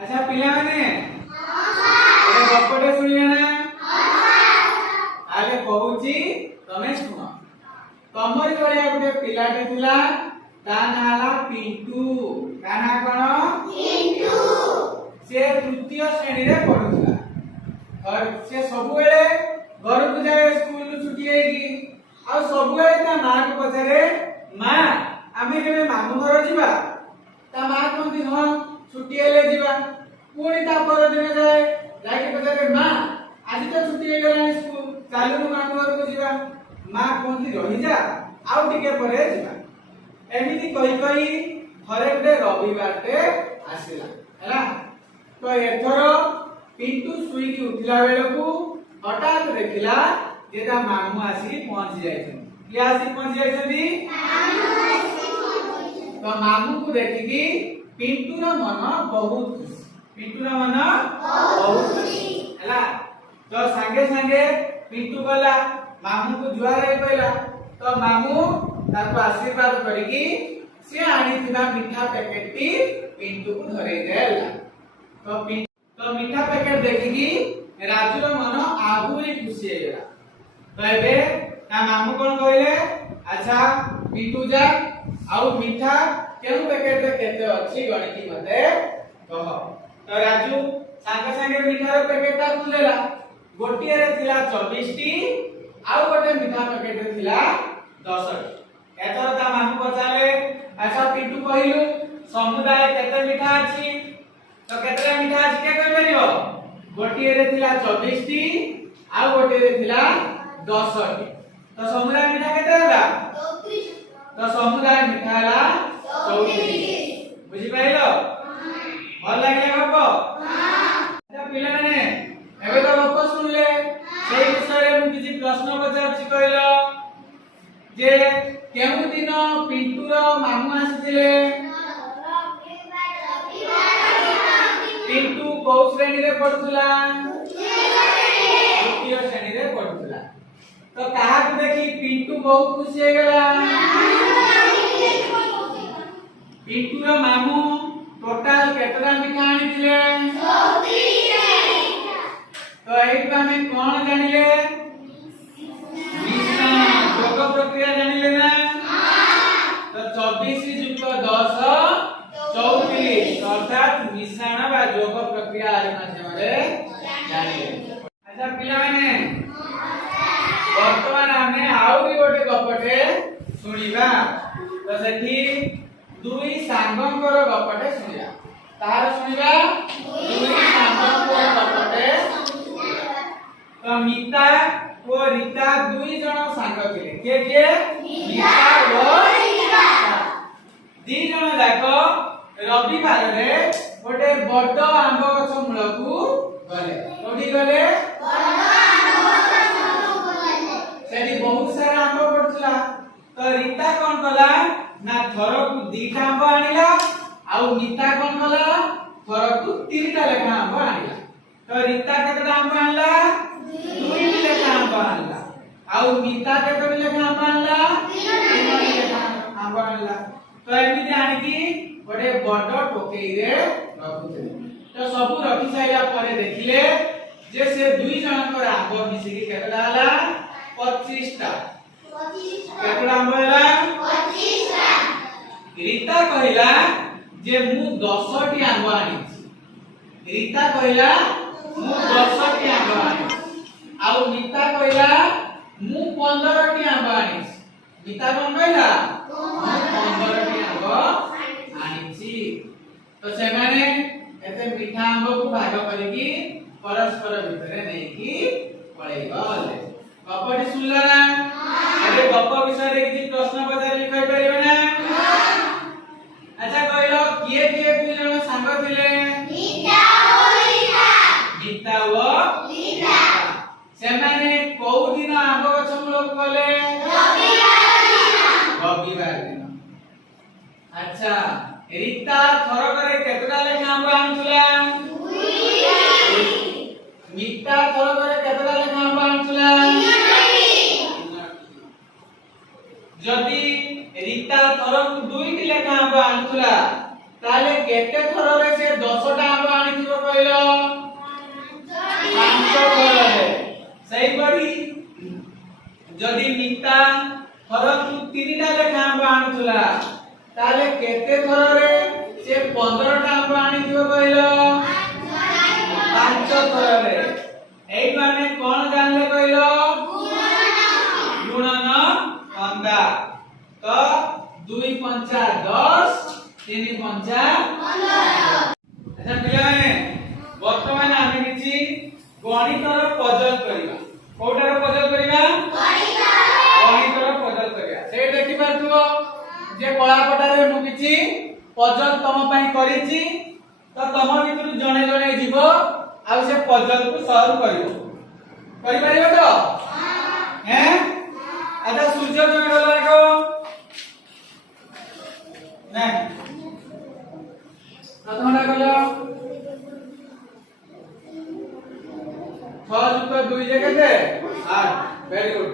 अच्छा पिला माने ए गप्पटे सुनिए ना आले कहूची तमे सुनो तमरी बड़िया गोटे पिलाटे थिला ता नाला पिंटू ता ना कोन पिंटू से तृतीय श्रेणी रे पढुला और से सब बेले घर को जाए स्कूल छुट्टी हेगी आ सब बेले ता मां को पछरे मां आमे केबे मामू घर जिबा ता मां कोन दिन छुट्टी हेले जिबा पुणी ता पर दिन जाए जाके पछरे मां आज तो छुट्टी हे गला स्कूल चालू मामू घर को जिबा मां कोन दिन रही जा आउ टिके परे जिबा एमिति कहि कहि हरे गोटे रविवार टे आसिला हैला तो एथर पिंटू सुई की उठिला बेले को हठात देखिला जे ता मामू आसी पहुंच जायछन के आसी पहुंच जायछन तो मामू को देखि पिंटू रो मन बहुत खुशी पिंटू रो मन बहुत खुशी हैला तो संगे संगे पिंटू गला मामू को जुआर हे पहिला तो मामू ताको आशीर्वाद करिकी से आनी थिबा मीठा पैकेट टी पिंटू को धरे देला तो मीठा पैकेट देखिकी राजू रो मन आहुरी खुशी हे गेला तो एबे ता मामू कोन कहले अच्छा पिंटू जा आउ मीठा केउ पैकेट रे केते अछि गणिती मते कह तो राजू संगे संगे मीठा रो पैकेट ता खुलेला गोटिए रे थिला 24 टी आउ गोटे मीठा पैकेट रे थिला 10 टी एतर ता मामू पचाले अच्छा पिंटू कहिलु समुदाय केते मीठा अछि तो केते मीठा अछि के कहि परिबो गोटिए रे थिला 24 टी आउ गोटिए रे थिला 10 टी तो समुदाय मीठा केते होला 34 तो समुदाय मीठा होला 34 बुझि पाइलो भल लागले गप हां पिला माने एबे तो गप सुनले सेही विषय मु किछि प्रश्न पचारछि कहलो जे केउ दिन पिंटू रो मामू आसीथिले पिंटू को श्रेणी रे पढुला तृतीय श्रेणी रे पढुला तो कहा को देखि पिंटू बहुत खुशी हे गेला पिंटू रो मामू टोटल केतरा मीठा आनिथिले 34 तो एई हमें कोन जानिले योग प्रक्रिया जानिले ना तो 24 युक्त 10 34 अर्थात मिश्रण बा योग प्रक्रिया आदि माध्यमरे जानिले अच्छा पिला माने वर्तमान हमें आउरी गोटे गपटे सुनिबा तो सेठी दुई सांगंकर गपटे सुनिया तार सुनिबा दुई सांगंकर गपटे तो मिता ओ रीता दुई जण सांग थिले के मिता ओ रीता दी जण जाको रविवार रे गोटे बड आंब गछ मूलकू गले कोठी गले सेठी बहुत सारा आंब पड़थला तो रीता कोन कला ना थरकू दीटा आंब आनिला आउ मिता कोन कला थरकू तीनटा लेखा आंब आनिला तो रीता केतटा आंब आनला दुईटी लेखा आंब आनला आउ मिता केतटी लेखा आंब आनला तीनटी लेखा आंब आनला तो एमिति आनिकी गोटे बड टोकेई रे रखुथिले तो सब रखि साइला परे देखिले जे से दुई जनकर आंब मिसिकी केतटा हला 25 टा केतटा आंब हला 25 टा रीता कहिला जे मु 10 टी आंब आनिछि रीता कहिला मु 10 टी आंब आनिछि आउ मिता कहिला मु 15 टी आंब आनिछि मिता कोन कहिला मु 15 टी आंब आनिछि तो से माने एते मीठा आंब को भाग करिकी परस्पर भितरे नेकी पळेई गले गपटी सुनला ना अरे गप विषय रे किछि प्रश्न पचारि कहि परिबे ना अच्छा कहलो किए किए दुई जण सांग थिले मीठा ओ रीता से माने को दिन आंब गछ मूलक गले रविवार दिन अच्छा रीता थरकरे केतटा लेखा आंब आनथुला 2 मिता थरकरे केतटा लेखा आंब आनथुला 3 जदी रीता थरक 2 टी लेखा आंब आनथुला ताले केते थररे से 10 टा आंब आनि जदि नीता थरकु 3टा लेखा आंब आनुथला ताले केते थररे से 15टा आंब आनिथिबो कहलो 5 थररे एई माने कोन जानले कहलो गुणन अंदा तो 2 पंचा 10 3 पंचा 15 अच्छा पिलाने वर्तमान आमे किछि गणितर पजल करिबा कोटार पजल करिबा गणितर पजल करिबा से देखि पारथुबो जे कलापटारे मु किछि पजल तम पई करिछि तो तम भितर जणे जणे जीवो आ से पजल को सॉल्व करिवो करि पारिबो तो हैं अच्छा सूर्य जणे गला को नै प्रथमटा गलो 6 जुक्त 2 जे केते 8 वेरी गुड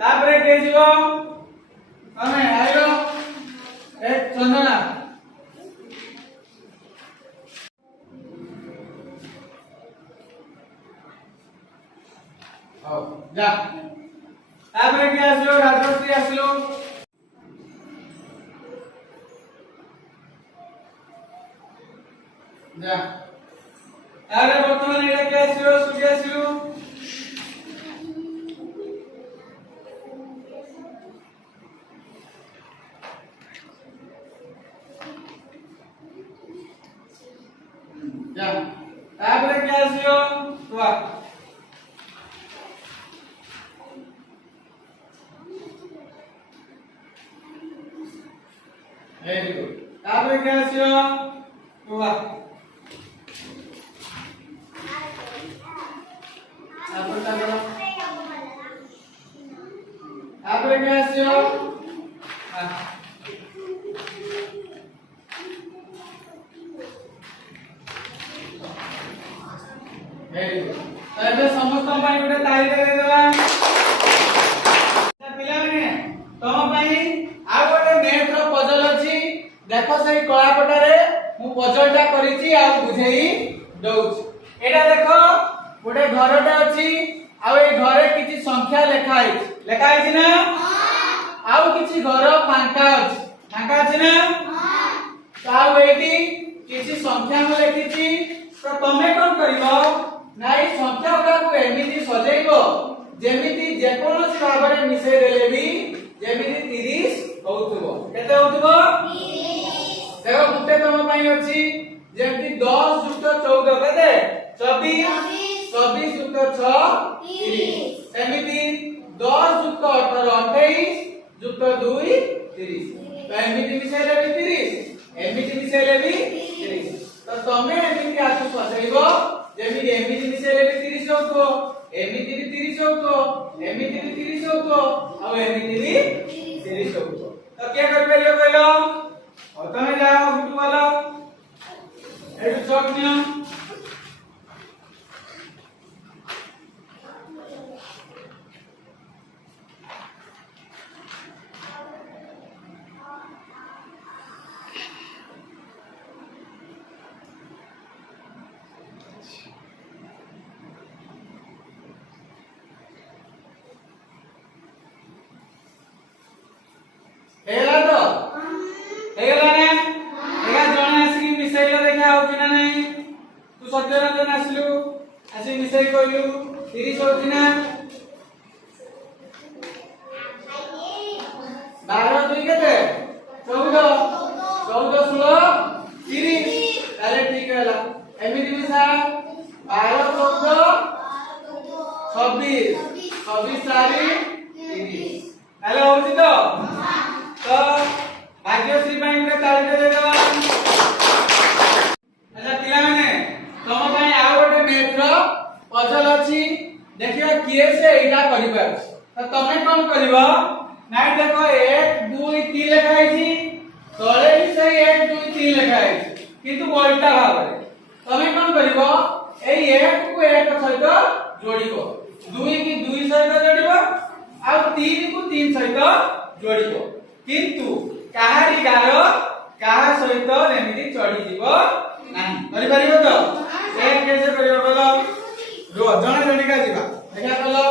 तापरे के जीवो हमें आइलो एक चंदना आओ जा तापरे के आसिलो राजश्री आसिलो जा अरे वर्तमान एटा के आसिलो सूर्य आसिलो जा तापरे के आसिलो वाह वेरी गुड तापरे के आसिलो वाह तापरे के आसिलो वेरी गुड तबे समस्त पई गुटे ताली दे देबा पिला माने तम पई आ गुटे मैथ रो पजल अछि देखो सही कलापटा रे मु पजलटा करिछि आ बुझेई दउछ एटा देखो गुटे घरटा अछि आ ए घरे किछि संख्या लेखा अछि ना हां आ किछि घर फांका अछि ना हां तो एटी किछि संख्या म लेखिछि तो तमे कोन करिवो नाइ संख्या को एमिति सजेइबो जेमिति जेकोनोसी भाबरे मिसै देले भी जेमिति 30 होउतबो केते होउतबो 30 देखो गुटे तम पई अछि जेमिति 10 जुक्त 14 केते 24 24 जुक्त 6 30 एमिति 10 जुक्त 18 28 जुक्त 2 30 तो एमिति मिसैले भी 30 एमिति मिसैले भी 30 तो तमे एमिति आसु सजेइबो जेमिति एमिति मिसैले भी 30 होतो एमिति भी 30 होतो एमिति भी 30 होतो आ एमिति भी 30 होतो तो क्या कर परियो कहलो और तमे जाओ गुटू वाला एटु चक नियो हेला तो हेला ने एगा जणे आसी मिसैला देखा हो कि ना नहीं तू सत्यरंजन आसलु आसी मिसै कइलु 30 होती ना 12 2 केते 14 14 16 30 ताले ठीक हैला एमिति मिसा 12 14 26 26 4 30 हेलो होची तो तो भाग्यश्री पाई गुटे ताली दे देबा अच्छा पिला माने तम पई आ गुटे मैथ रो पजल अछि देखियो किए से एटा करि पाछ तो तमे कोन करबो नाइ देखो 1 2 3 लिखा आइछि तळे भी सही 1 2 3 लिखा आइछि किंतु उल्टा भाबरे तमे कोन करबो एई 1 को 1 सहित जोड़िबो 2 की 2 सहित जोड़िबो आ 3 को 3 सहित जोड़िबो किंतु काहारी गारो काहा सहित एमिति चढ़ी जीवो नाही करि परिबो तो एक कैसे करियो बोलो रो जणे जणे का जीवा देखा बोलो